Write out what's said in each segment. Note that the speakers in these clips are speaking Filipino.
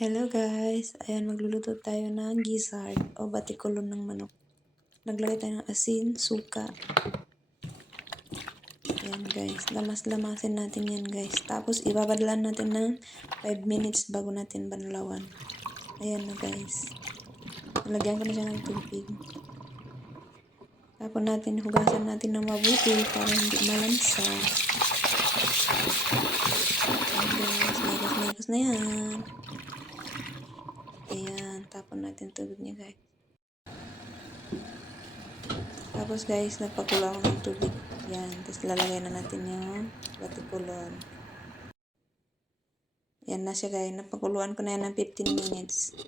Hello guys! Ayan, magluluto tayo ng gizzard o batikulon ng manok. Naglagay tayo ng asin, suka. Ayan guys, lamas-lamasin natin yan guys. Tapos ibabadlan natin ng 5 minutes bago natin banlawan. Ayan na guys. Nalagyan ko na siya ng tubig. Tapos hugasan natin ng mabuti para hindi malansa. Ayan guys, megas-megas na yan. Ayan, tapon natin tubig niya guys. Tapos guys, nagpakulo ako ng tubig. Yan, tapos lalagay na natin yung batikulon. Yan na siya guys, napakuluan ko na yan ng 15 minutes.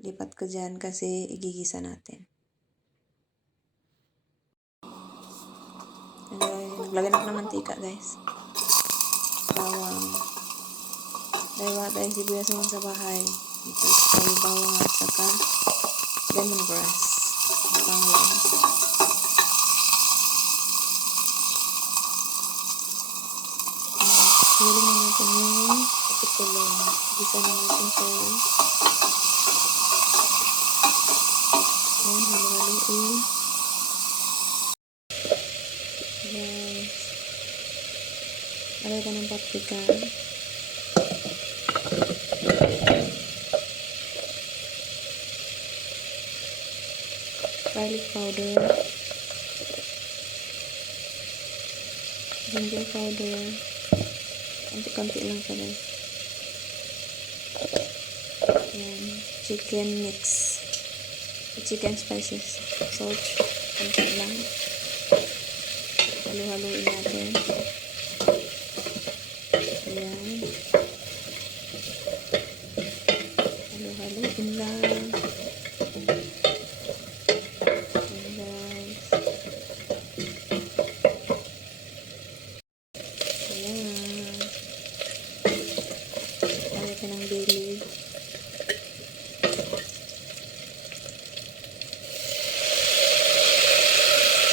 Lipat ko dyan kasi igigisa natin. Naglagay na ako ng mantika guys. Bawang. Dahil wala tayong sibuyas naman sa bahay. Ito tayo bawang at saka lemongrass. Bawang. Hiling na natin yung batikulon. Gisa na natin siya. Ayan, halo-haloin. Guys. Lagay ka ng paprika. Garlic powder. Ginger powder. Konti-konti lang siya guys. Ayan. Chicken mix. Chicken spices. Salt. Konti lang. Halo-haloin natin. Ayan. Halo-haloin lang. Ayan guys. Ayan. Lagay ka ng bay leaf.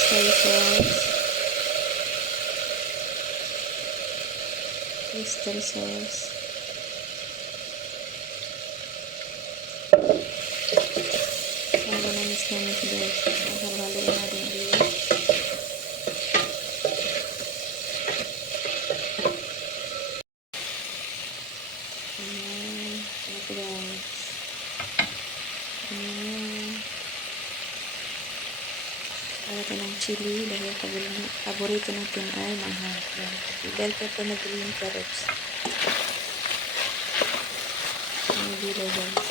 Soy sauce. Oyster sauce. Para namis-namis guys. Halo-haloin natin ulit. Ayan. Ito guys. Ayan. Lagay ng chili dahil paborito natin ay manghang. Bell pepper na green carrots. Ang gulay guys.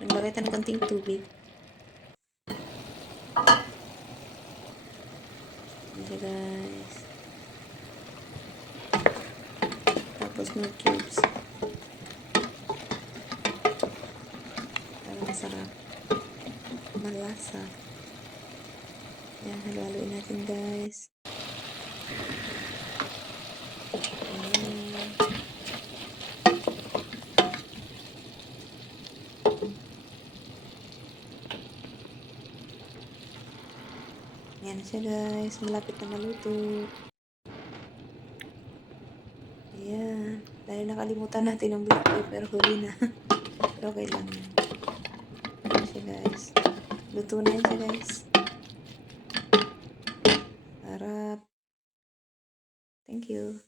Naglagay tayo ng konting tubig. Ito guys. Tapos no cubes. Para masarap. Malasa. Yan, halo-haloin natin guys. Yan siya guys, malapit na maluto. Ayan, dahil nakalimutan natin ang black pepper, huli na. Pero okay lang yan. Yan siya guys. Luto na yan siya guys. Harap. Thank you.